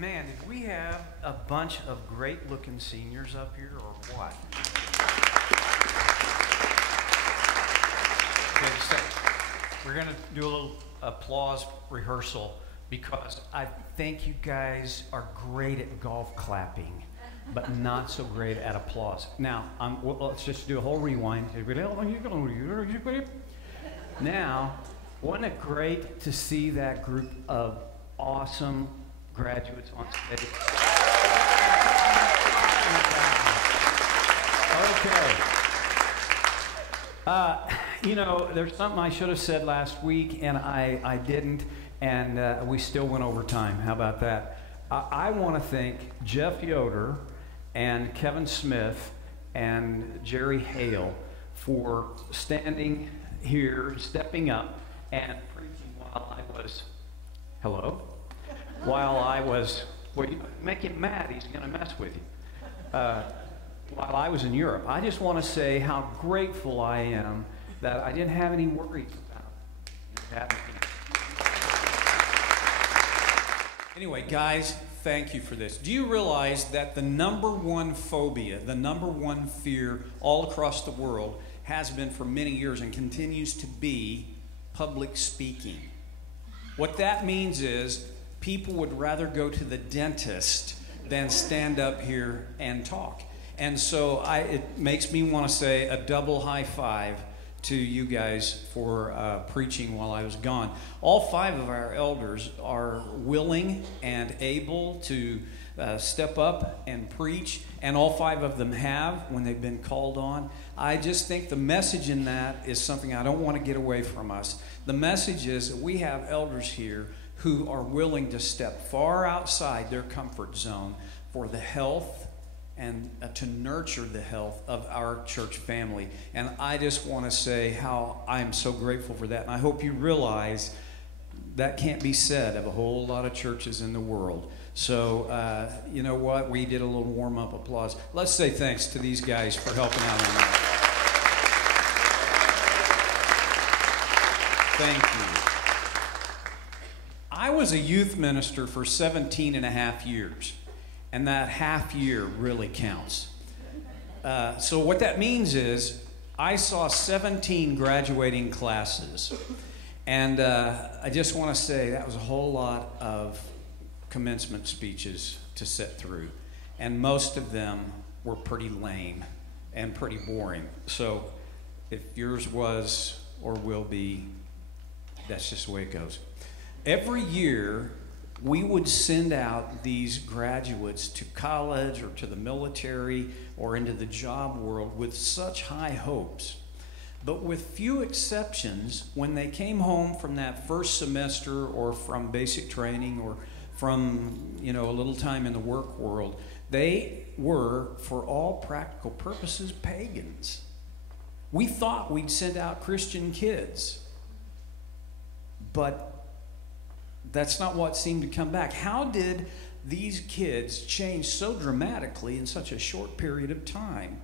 Man, did we have a bunch of great-looking seniors up here, or what? Okay, so we're going to do a little applause rehearsal because I think you guys are great at golf clapping, but not so great at applause. Now, well, let's just do a whole rewind. Now, wasn't it great to see that group of awesome graduates on stage? Okay. You know, there's something I should have said last week, and I didn't, and we still went over time. How about that? I want to thank Jeff Yoder and Kevin Smith and Jerry Hale for standing here, stepping up, and preaching while I was, hello? While I was, well, you make him mad, he's going to mess with you. While I was in Europe. I just want to say how grateful I am that I didn't have any worries about it. Anyway, guys, thank you for this. Do you realize that the #1 phobia, the #1 fear all across the world has been for many years and continues to be public speaking? What that means is people would rather go to the dentist than stand up here and talk. And so it makes me want to say a double high five to you guys for preaching while I was gone. All 5 of our elders are willing and able to step up and preach, and all 5 of them have when they've been called on. I just think the message in that is something I don't want to get away from us. The message is that we have elders here who are willing to step far outside their comfort zone for the health and to nurture the health of our church family. And I just want to say how I'm so grateful for that. And I hope you realize that can't be said of a whole lot of churches in the world. So, you know what? We did a little warm-up applause. Let's say thanks to these guys for helping out on that. Thank you. I was a youth minister for 17 and a half years. And that half year really counts. So what that means is I saw 17 graduating classes. And I just want to say that was a whole lot of commencement speeches to sit through. And most of them were pretty lame and pretty boring. So if yours was or will be, that's just the way it goes. Every year, we would send out these graduates to college or to the military or into the job world with such high hopes. But with few exceptions, when they came home from that first semester or from basic training or from, you know, a little time in the work world, they were, for all practical purposes, pagans. We thought we'd send out Christian kids, but that's not what seemed to come back. How did these kids change so dramatically in such a short period of time?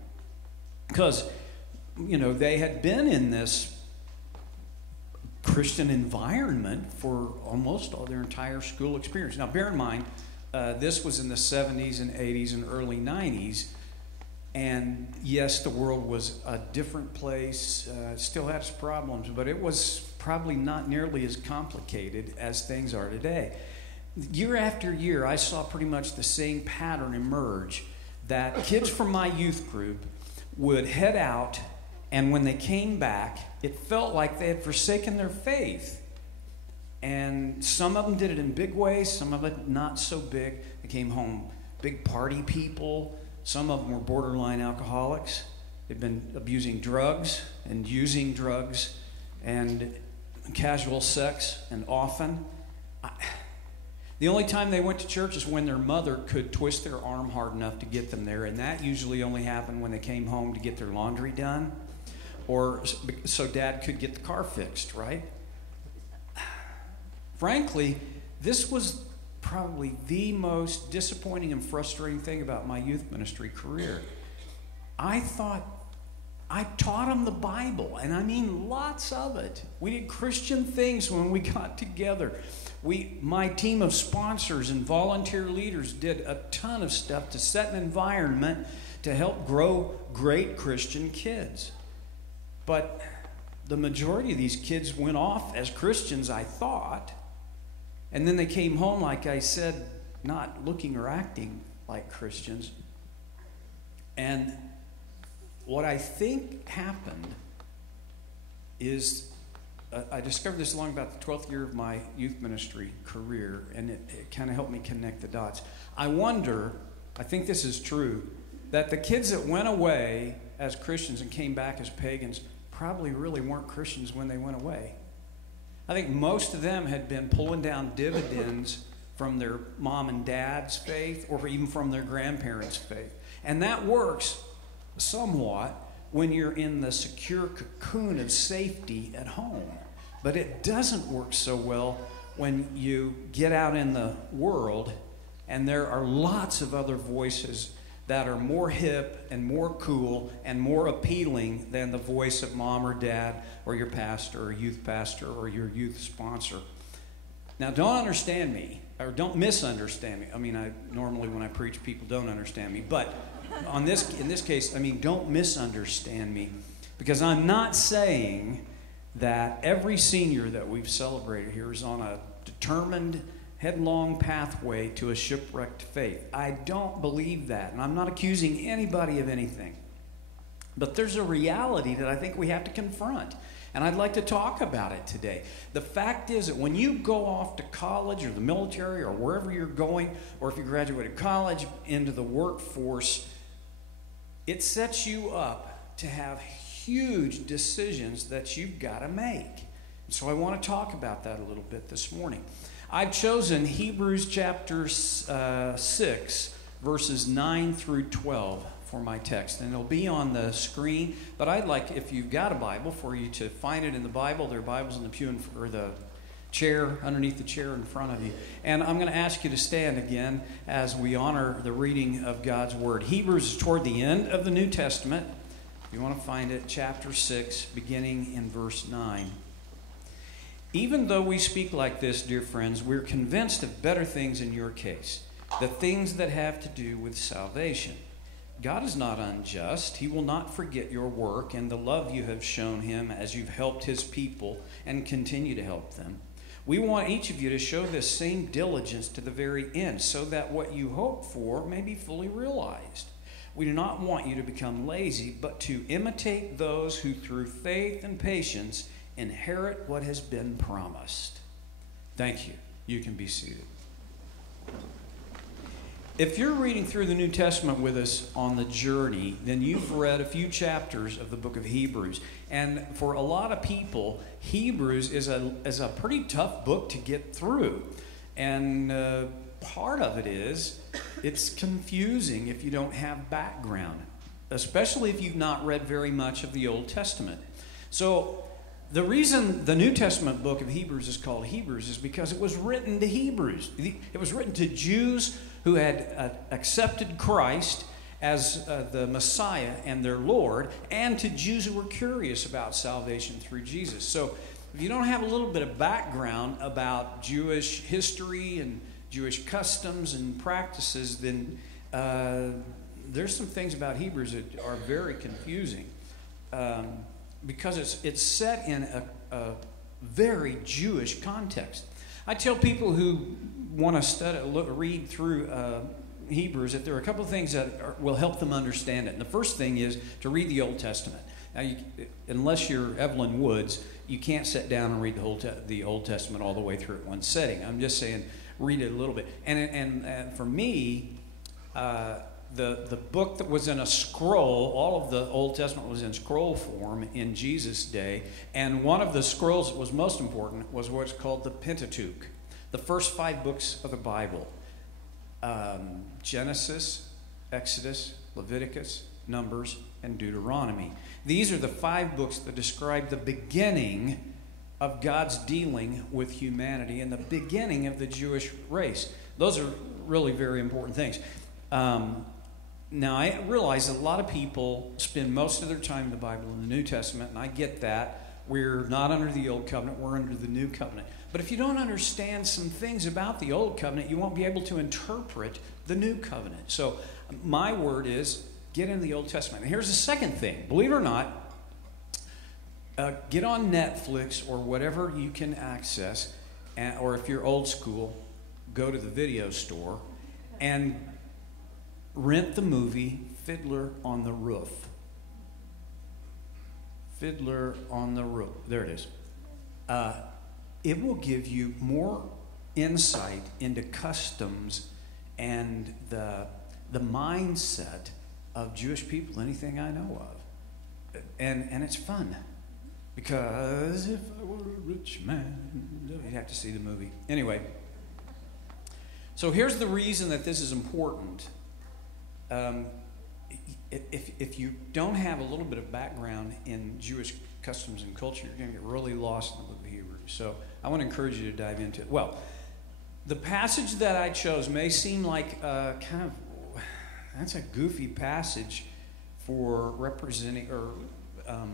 Because, you know, they had been in this Christian environment for almost all their entire school experience. Now, bear in mind, this was in the 70s and 80s and early 90s. And yes, the world was a different place, still had its problems, but it was probably not nearly as complicated as things are today. Year after year, I saw pretty much the same pattern emerge, that kids from my youth group would head out, and when they came back, it felt like they had forsaken their faith. And some of them did it in big ways, some of it not so big. They came home big party people. Some of them were borderline alcoholics. They've been abusing drugs and using drugs and casual sex, and often. The only time they went to church is when their mother could twist their arm hard enough to get them there, and that usually only happened when they came home to get their laundry done or so dad could get the car fixed, right? Frankly, this was probably the most disappointing and frustrating thing about my youth ministry career. I thought I taught them the Bible, and I mean lots of it. We did Christian things when we got together. My team of sponsors and volunteer leaders did a ton of stuff to set an environment to help grow great Christian kids. But the majority of these kids went off as Christians, I thought, and then they came home, like I said, not looking or acting like Christians. And what I think happened is, I discovered this along about the 12th year of my youth ministry career, and it kind of helped me connect the dots. I wonder, I think this is true, that the kids that went away as Christians and came back as pagans probably really weren't Christians when they went away. I think most of them had been pulling down dividends from their mom and dad's faith, or even from their grandparents' faith. And that works somewhat when you're in the secure cocoon of safety at home. But it doesn't work so well when you get out in the world and there are lots of other voices that are more hip and more cool and more appealing than the voice of mom or dad or your pastor or youth pastor or your youth sponsor. Now, don't understand me, or don't misunderstand me. I mean, normally when I preach, people don't understand me. But in this case, I mean, don't misunderstand me. Because I'm not saying that every senior that we've celebrated here is on a determined, headlong pathway to a shipwrecked faith. I don't believe that, and I'm not accusing anybody of anything. But there's a reality that I think we have to confront, and I'd like to talk about it today. The fact is that when you go off to college or the military or wherever you're going, or if you graduated college into the workforce, it sets you up to have huge decisions that you've got to make. So I want to talk about that a little bit this morning. I've chosen Hebrews chapter 6, verses 9 through 12 for my text. And it'll be on the screen, but I'd like, if you've got a Bible, for you to find it in the Bible. There are Bibles in the pew or the chair, underneath the chair in front of you. And I'm going to ask you to stand again as we honor the reading of God's Word. Hebrews is toward the end of the New Testament. If you want to find it, chapter 6, beginning in verse 9. Even though we speak like this, dear friends, we're convinced of better things in your case, the things that have to do with salvation. God is not unjust. He will not forget your work and the love you have shown him as you've helped his people and continue to help them. We want each of you to show this same diligence to the very end, so that what you hope for may be fully realized. We do not want you to become lazy, but to imitate those who through faith and patience inherit what has been promised. Thank you. You can be seated. If you're reading through the New Testament with us on the journey, then you've read a few chapters of the book of Hebrews. And for a lot of people, Hebrews is a pretty tough book to get through. And part of it is it's confusing if you don't have background, especially if you've not read very much of the Old Testament. So the reason the New Testament book of Hebrews is called Hebrews is because it was written to Hebrews. It was written to Jews who had accepted Christ as the Messiah and their Lord, and to Jews who were curious about salvation through Jesus. So if you don't have a little bit of background about Jewish history and Jewish customs and practices, then there's some things about Hebrews that are very confusing. Because it's set in a very Jewish context. I tell people who want to read through Hebrews that there are a couple of things that will help them understand it. And the first thing is to read the Old Testament. Now, unless you're Evelyn Woods, you can't sit down and read the Old Testament all the way through at one sitting. I'm just saying, read it a little bit. And for me, the book that was in a scroll, all of the Old Testament was in scroll form in Jesus' day, and one of the scrolls that was most important was what's called the Pentateuch, the first 5 books of the Bible. Genesis, Exodus, Leviticus, Numbers, and Deuteronomy. These are the 5 books that describe the beginning of God's dealing with humanity and the beginning of the Jewish race. Those are really very important things. Now, I realize that a lot of people spend most of their time in the Bible in the New Testament, and I get that. We're not under the old covenant, we're under the new covenant. But if you don't understand some things about the old covenant, you won't be able to interpret the new covenant. So my word is, get into the Old Testament. And here's the second thing. Believe it or not, get on Netflix or whatever you can access, or if you're old school, go to the video store and rent the movie Fiddler on the Roof. Fiddler on the Roof. There it is. It will give you more insight into customs and the mindset of Jewish people than anything I know of. And it's fun. Because if I were a rich man, you'd have to see the movie. Anyway, so here's the reason that this is important. If you don't have a little bit of background in Jewish customs and culture, you're going to get really lost in the book of Hebrews. So I want to encourage you to dive into it. Well, the passage that I chose may seem like that's a goofy passage for representing or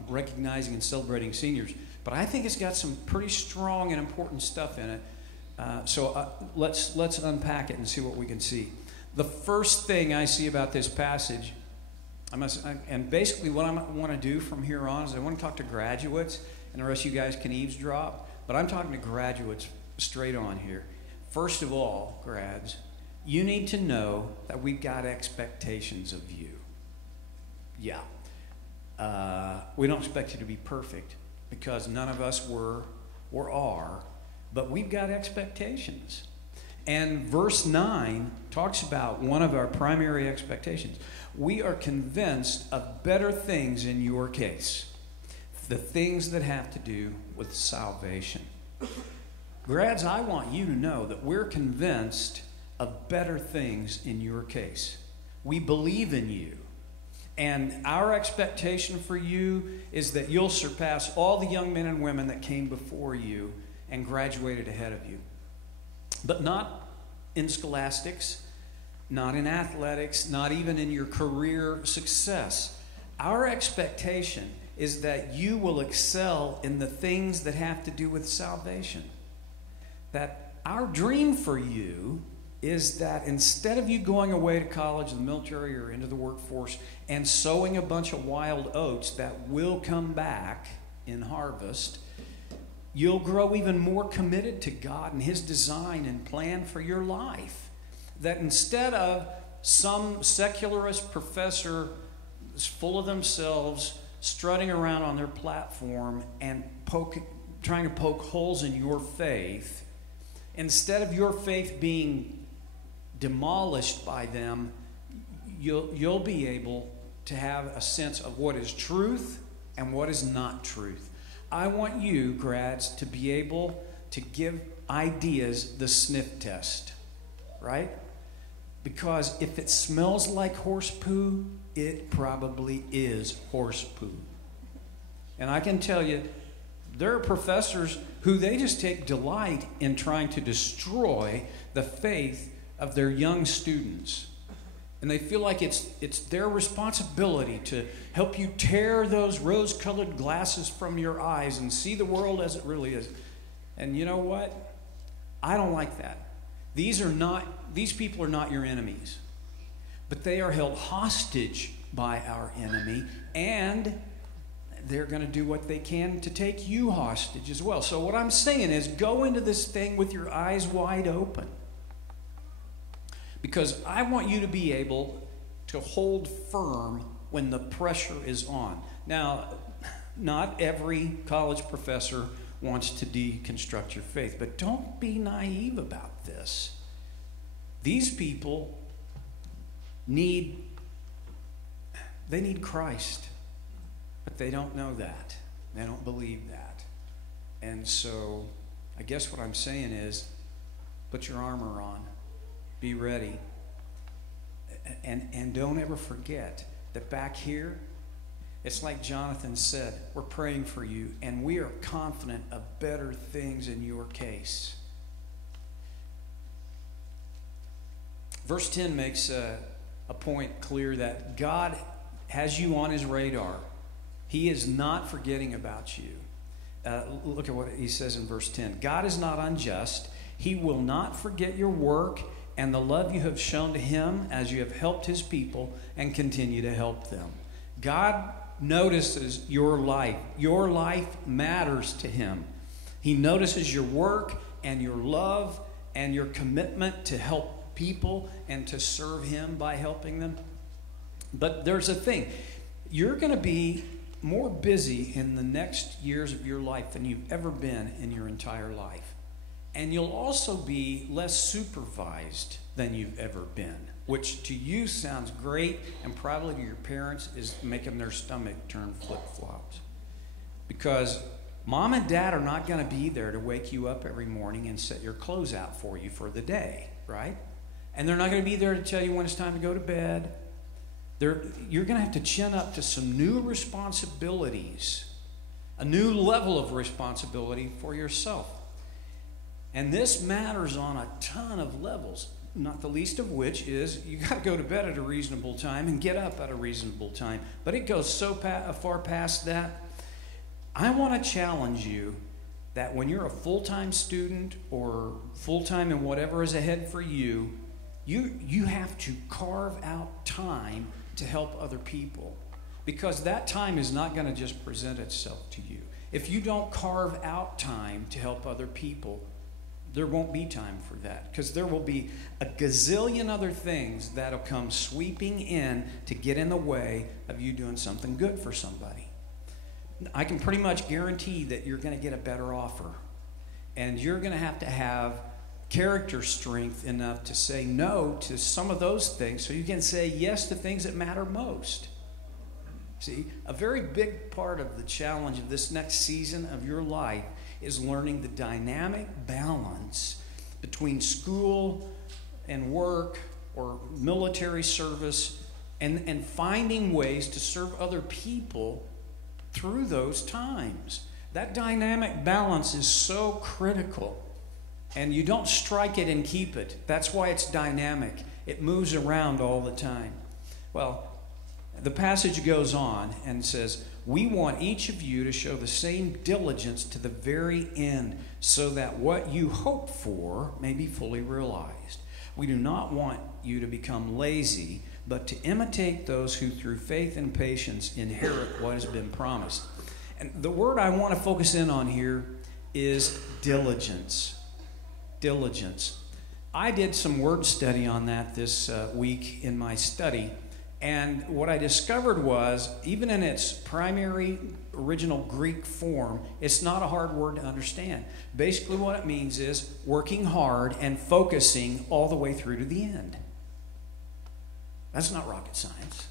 recognizing and celebrating seniors, but I think it's got some pretty strong and important stuff in it. So let's unpack it and see what we can see. The first thing I see about this passage, and basically what I want to do from here on is I want to talk to graduates, and the rest of you guys can eavesdrop, but I'm talking to graduates straight on here. First of all, grads, you need to know that we've got expectations of you. Yeah. We don't expect you to be perfect because none of us were or are, but we've got expectations. And verse 9 talks about one of our primary expectations. We are convinced of better things in your case, the things that have to do with salvation. Grads, I want you to know that we're convinced of better things in your case. We believe in you. And our expectation for you is that you'll surpass all the young men and women that came before you and graduated ahead of you. But not in scholastics, not in athletics, not even in your career success. Our expectation is that you will excel in the things that have to do with salvation. That our dream for you is that instead of you going away to college, the military, or into the workforce and sowing a bunch of wild oats that will come back in harvest, you'll grow even more committed to God and His design and plan for your life. That instead of some secularist professor full of themselves strutting around on their platform and trying to poke holes in your faith, instead of your faith being demolished by them, you'll be able to have a sense of what is truth and what is not truth. I want you, grads, to be able to give ideas the sniff test, right? Because if it smells like horse poo, it probably is horse poo. And I can tell you, there are professors who they just take delight in trying to destroy the faith of their young students. And they feel like it's their responsibility to help you tear those rose-colored glasses from your eyes and see the world as it really is. And you know what? I don't like that. These people are not your enemies. But they are held hostage by our enemy, and they're going to do what they can to take you hostage as well. So what I'm saying is, go into this thing with your eyes wide open. Because I want you to be able to hold firm when the pressure is on. Now, not every college professor wants to deconstruct your faith, but don't be naive about this. These people need Christ, but they don't know that. They don't believe that. And so I guess what I'm saying is, put your armor on. Be ready. And don't ever forget that back here, it's like Jonathan said, we're praying for you, and we are confident of better things in your case. Verse 10 makes a point clear that God has you on His radar. He is not forgetting about you. Look at what he says in verse 10. God is not unjust. He will not forget your work and the love you have shown to him as you have helped his people and continue to help them. God notices your life. Your life matters to him. He notices your work and your love and your commitment to help people and to serve him by helping them. But there's a thing. You're going to be more busy in the next years of your life than you've ever been in your entire life. And you'll also be less supervised than you've ever been, which to you sounds great, and probably to your parents is making their stomach turn flip-flops. Because mom and dad are not going to be there to wake you up every morning and set your clothes out for you for the day, right? And they're not going to be there to tell you when it's time to go to bed. You're going to have to chin up to some new responsibilities, a new level of responsibility for yourself. And this matters on a ton of levels, not the least of which is you got to go to bed at a reasonable time and get up at a reasonable time. But it goes so far past that. I want to challenge you that when you're a full-time student or full-time in whatever is ahead for you, you have to carve out time to help other people, because that time is not going to just present itself to you. If you don't carve out time to help other people, there won't be time for that, because there will be a gazillion other things that'll come sweeping in to get in the way of you doing something good for somebody. I can pretty much guarantee that you're going to get a better offer, and you're going to have character strength enough to say no to some of those things so you can say yes to things that matter most. See, a very big part of the challenge of this next season of your life is learning the dynamic balance between school and work or military service and finding ways to serve other people through those times. That dynamic balance is so critical. And you don't strike it and keep it. That's why it's dynamic. It moves around all the time. Well, the passage goes on and says, we want each of you to show the same diligence to the very end, so that what you hope for may be fully realized. We do not want you to become lazy, but to imitate those who through faith and patience inherit what has been promised. And the word I want to focus in on here is diligence. Diligence. I did some word study on that this week in my study, and what I discovered was, even in its primary original Greek form, it's not a hard word to understand. Basically what it means is working hard and focusing all the way through to the end. That's not rocket science.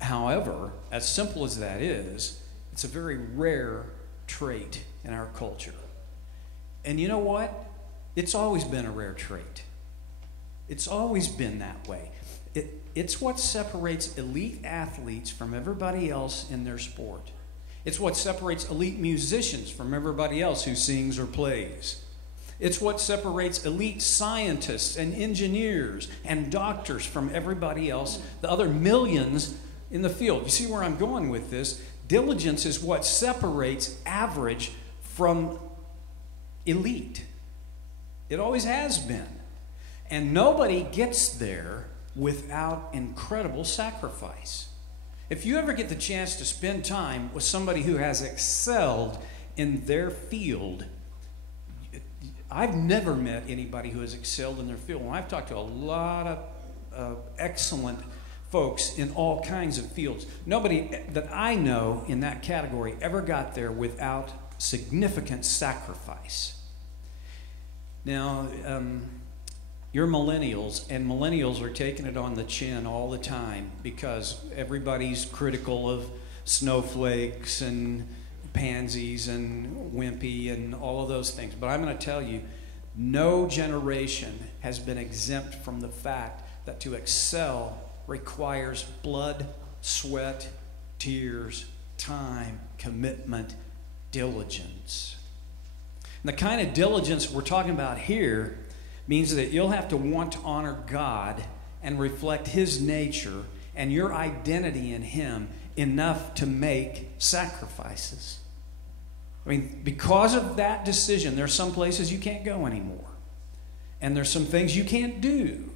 However, as simple as that is, it's a very rare trait in our culture. And you know what? It's always been a rare trait. It's always been that way. It's what separates elite athletes from everybody else in their sport. It's what separates elite musicians from everybody else who sings or plays. It's what separates elite scientists and engineers and doctors from everybody else, the other millions in the field. You see where I'm going with this? Diligence is what separates average from elite. It always has been. And nobody gets there without incredible sacrifice. If you ever get the chance to spend time with somebody who has excelled in their field, I've never met anybody who has excelled in their field. And I've talked to a lot of excellent folks in all kinds of fields. Nobody that I know in that category ever got there without significant sacrifice. Now, you're millennials, and millennials are taking it on the chin all the time because everybody's critical of snowflakes and pansies and wimpy and all of those things. But I'm going to tell you, no generation has been exempt from the fact that to excel requires blood, sweat, tears, time, commitment, diligence. And the kind of diligence we're talking about here means that you'll have to want to honor God and reflect His nature and your identity in Him enough to make sacrifices. I mean, because of that decision, there's some places you can't go anymore. And there's some things you can't do.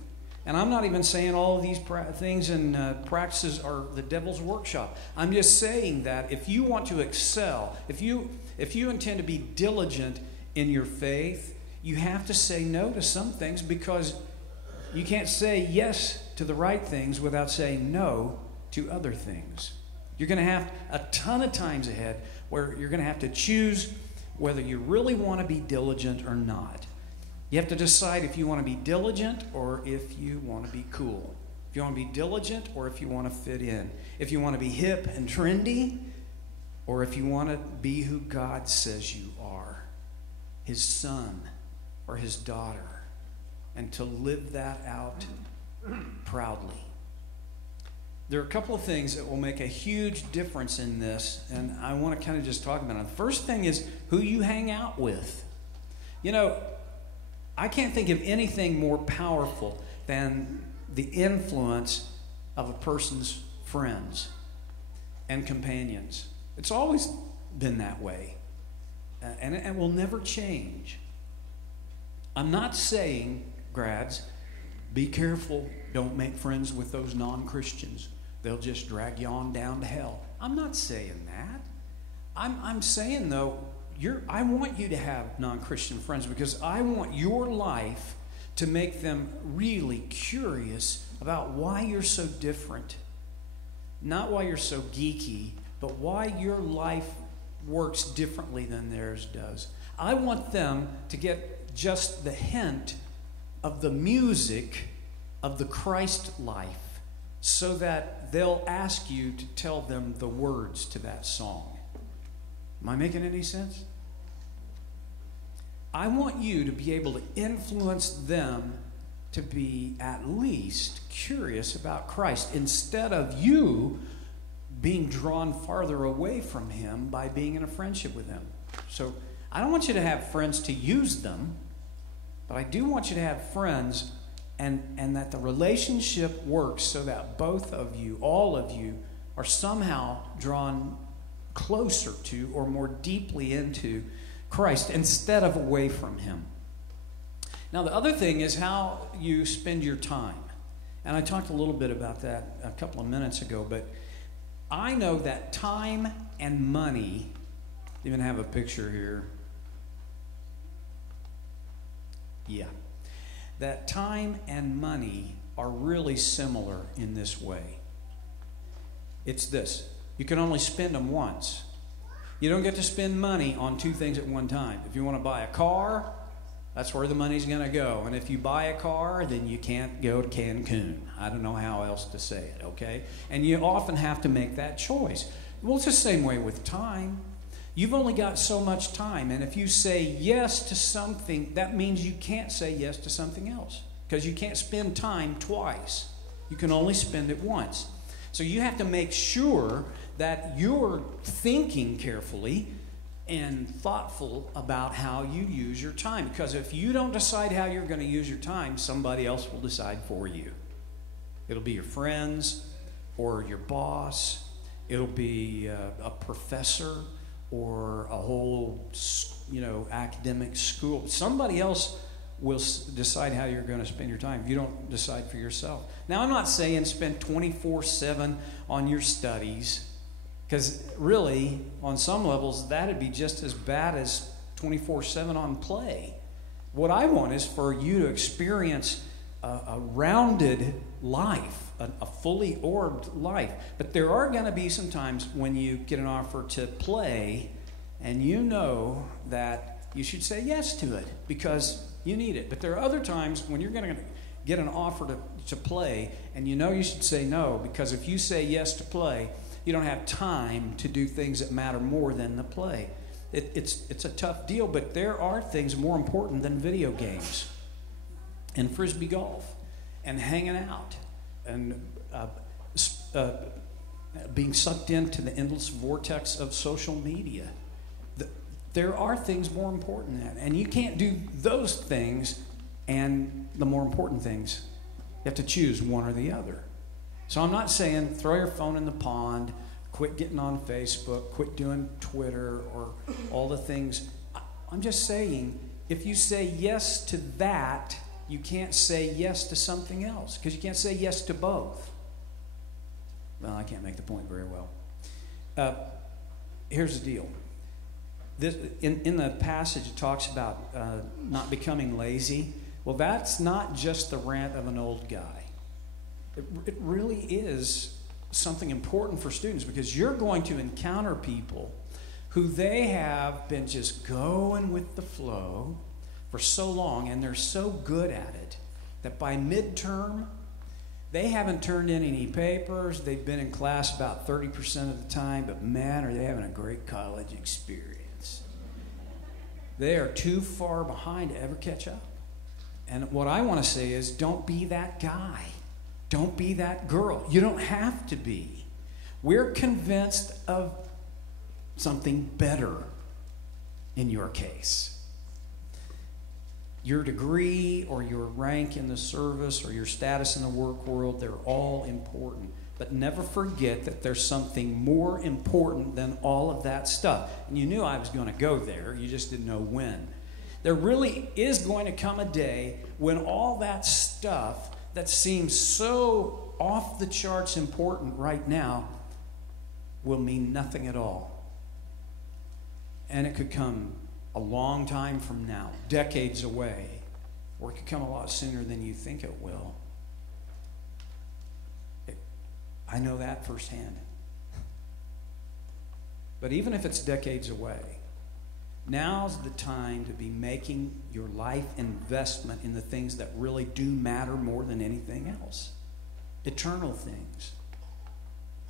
And I'm not even saying all of these things and practices are the devil's workshop. I'm just saying that if you want to excel, if you intend to be diligent in your faith, you have to say no to some things, because you can't say yes to the right things without saying no to other things. You're going to have a ton of times ahead where you're going to have to choose whether you really want to be diligent or not. You have to decide if you want to be diligent or if you want to be cool. If you want to be diligent or if you want to fit in. If you want to be hip and trendy or if you want to be who God says you are, His son or His daughter, and to live that out proudly. There are a couple of things that will make a huge difference in this, and I want to kind of just talk about it. The first thing is who you hang out with. You know, I can't think of anything more powerful than the influence of a person's friends and companions. It's always been that way, and it will never change. I'm not saying, grads, be careful, don't make friends with those non-Christians. They'll just drag you on down to hell. I'm not saying that. I'm saying, though, I want you to have non-Christian friends, because I want your life to make them really curious about why you're so different. Not why you're so geeky, but why your life works differently than theirs does. I want them to get just the hint of the music of the Christ life, so that they'll ask you to tell them the words to that song. Am I making any sense? I want you to be able to influence them to be at least curious about Christ, instead of you being drawn farther away from Him by being in a friendship with Him. So I don't want you to have friends to use them, but I do want you to have friends and that the relationship works so that both of you, all of you, are somehow drawn closer to or more deeply into Christ instead of away from Him. Now, the other thing is how you spend your time. And I talked a little bit about that a couple of minutes ago, but I know that time and money, even have a picture here. Yeah. That time and money are really similar in this way. It's this: you can only spend them once. You don't get to spend money on two things at one time. If you want to buy a car, that's where the money's going to go. And if you buy a car, then you can't go to Cancun. I don't know how else to say it, okay? And you often have to make that choice. Well, it's the same way with time. You've only got so much time, and if you say yes to something, that means you can't say yes to something else, because you can't spend time twice. You can only spend it once. So you have to make sure that you're thinking carefully and thoughtful about how you use your time, because if you don't decide how you're going to use your time, somebody else will decide for you. It'll be your friends or your boss. It'll be a professor or a whole, academic school. Somebody else will decide how you're going to spend your time if you don't decide for yourself. Now, I'm not saying spend 24/7 on your studies, because really, on some levels, that'd be just as bad as 24/7 on play. What I want is for you to experience a rounded life, a fully orbed life. But there are going to be some times when you get an offer to play, and you know that you should say yes to it because you need it. But there are other times when you're going to get an offer to play, and you know you should say no, because if you say yes to play, you don't have time to do things that matter more than the play. It's a tough deal, but there are things more important than video games and frisbee golf and hanging out and being sucked into the endless vortex of social media. There are things more important than that, and you can't do those things and the more important things. You have to choose one or the other. So I'm not saying throw your phone in the pond, Quit getting on Facebook. Quit doing Twitter or all the things. I'm just saying, if you say yes to that, you can't say yes to something else, because you can't say yes to both. Well, I can't make the point very well. Here's the deal. In the passage, it talks about not becoming lazy. Well, that's not just the rant of an old guy. It really is something important for students, because you're going to encounter people who they have been just going with the flow for so long, and they're so good at it that by midterm, they haven't turned in any papers. They've been in class about 30% of the time, but man, are they having a great college experience. They are too far behind to ever catch up. And what I want to say is, don't be that guy. Don't be that girl. You don't have to be. We're convinced of something better in your case. Your degree or your rank in the service or your status in the work world, they're all important. But never forget that there's something more important than all of that stuff. And you knew I was going to go there. You just didn't know when. There really is going to come a day when all that stuff that seems so off the charts important right now will mean nothing at all. And it could come a long time from now, decades away, or it could come a lot sooner than you think it will. I know that firsthand. But even if it's decades away, now's the time to be making your life investment in the things that really do matter more than anything else. Eternal things.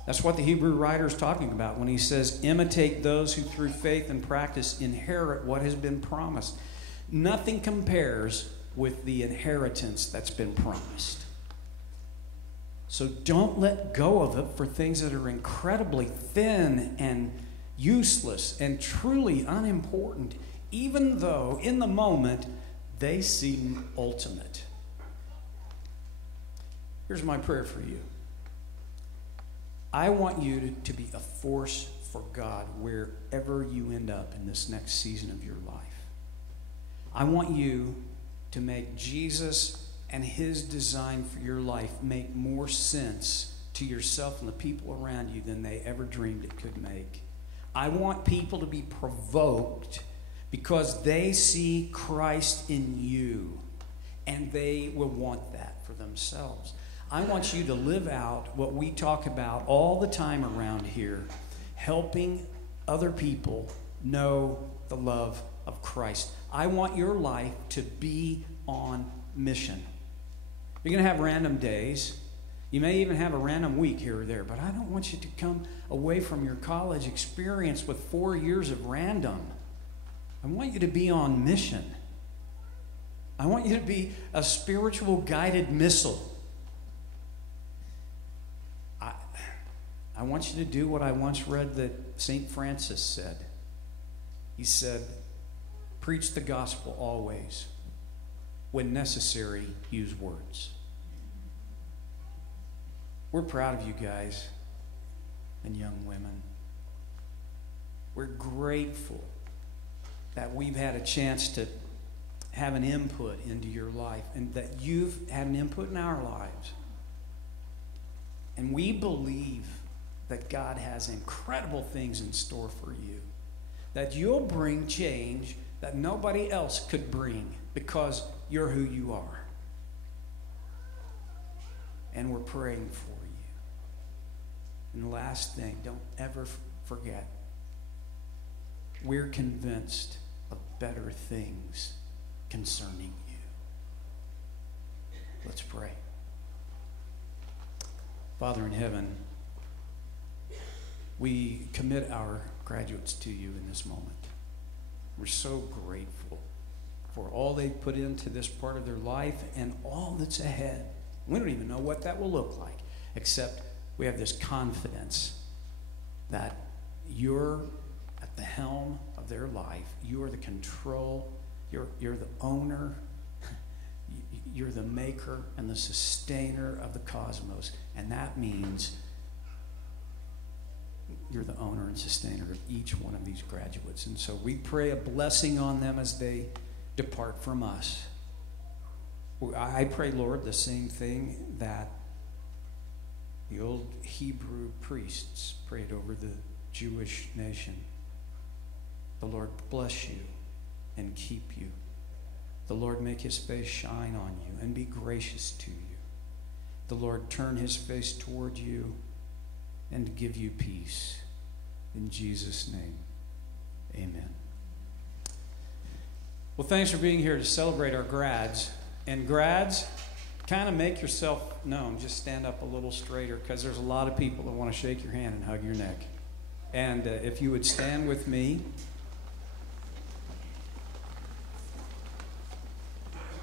That's what the Hebrew writer is talking about when he says, imitate those who through faith and practice inherit what has been promised. Nothing compares with the inheritance that's been promised. So don't let go of it for things that are incredibly thin and useless and truly unimportant, even though in the moment they seem ultimate. Here's my prayer for you. I want you to be a force for God wherever you end up in this next season of your life. I want you to make Jesus and his design for your life make more sense to yourself and the people around you than they ever dreamed it could make. I want people to be provoked because they see Christ in you, and they will want that for themselves. I want you to live out what we talk about all the time around here, helping other people know the love of Christ. I want your life to be on mission. You're going to have random days. You may even have a random week here or there, but I don't want you to come away from your college experience with 4 years of random. I want you to be on mission. I want you to be a spiritual guided missile. I want you to do what I once read that St. Francis said. He said, preach the gospel always. When necessary, use words. We're proud of you guys and young women. We're grateful that we've had a chance to have an input into your life and that you've had an input in our lives. And we believe that God has incredible things in store for you. That you'll bring change that nobody else could bring because you're who you are. And we're praying for you. And the last thing, don't ever forget, we're convinced of better things concerning you. Let's pray. Father in heaven, we commit our graduates to you in this moment. We're so grateful for all they've put into this part of their life and all that's ahead. We don't even know what that will look like, except we have this confidence that you're at the helm of their life. You are the control. You're the owner. You're the maker and the sustainer of the cosmos. And that means You're the owner and sustainer of each one of these graduates. And so we pray a blessing on them as they depart from us. I pray, Lord, the same thing that the old Hebrew priests prayed over the Jewish nation. The Lord bless you and keep you. The Lord make his face shine on you and be gracious to you. The Lord turn his face toward you and give you peace. In Jesus' name, amen. Well, thanks for being here to celebrate our grads. And grads, kind of make yourself known. Just stand up a little straighter, because there's a lot of people that want to shake your hand and hug your neck. And if you would stand with me.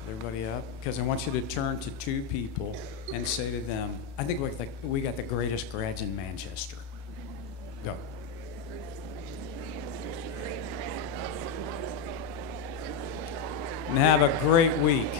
Everybody up? Because I want you to turn to two people and say to them, I think we got the greatest grads in Manchester. Go. And have a great week.